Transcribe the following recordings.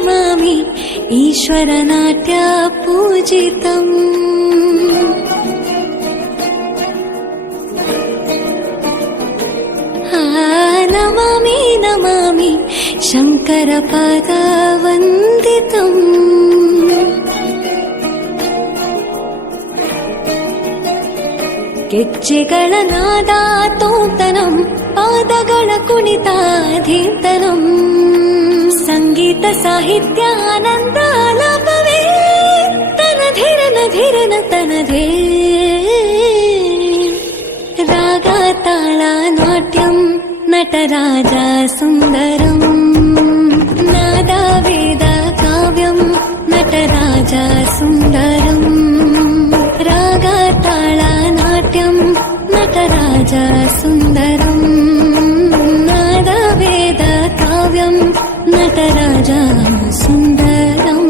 नमामि ईश्वरनाट्य पूजितम् नमामि नमामि शङ्करपादवन्दितम् ಗೆಜ್ಜೆಗಳ ನಾದ ತೋಂತನಂ ಪಾದಗಳ ಕುಣಿತಾಧೀಂತನಂ ಸಂಗೀತ ಸಾಹಿತ್ಯ ಆನಂದ ಆಲಾಪವೇ ತನಧಿರನ ಧಿರನ ತನಧೇ ರಾಗ ತಾಳ ನಾಟ್ಯಂ ನಟರಾಜ ಸುಂದರಂ ನಾದ ವೇದ ಕಾವ್ಯಂ ನಟರಾಜ ಸುಂದರಂ ರಾಗ ತಾಳ ನಾಟ್ಯಂ ನಟರಾಜ ಸುಂದರಂ ನಾದ ವೇದ ಕಾವ್ಯಂ ನಟರಾಜ ಸುಂದರಂ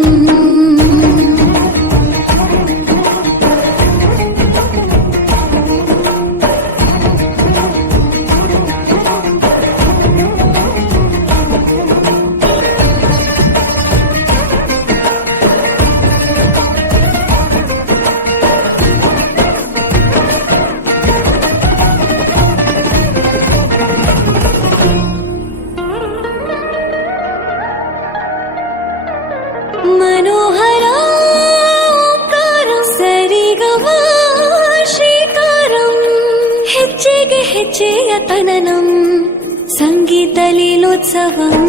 मनोहराकारं सरिगमा श्रीकारं ಹೆಜ್ಜೆಗೆ ಹೆಜ್ಜೆಯ ತನನಂ ಸಂಗೀತ ಲೀಲೋತ್ಸವಂ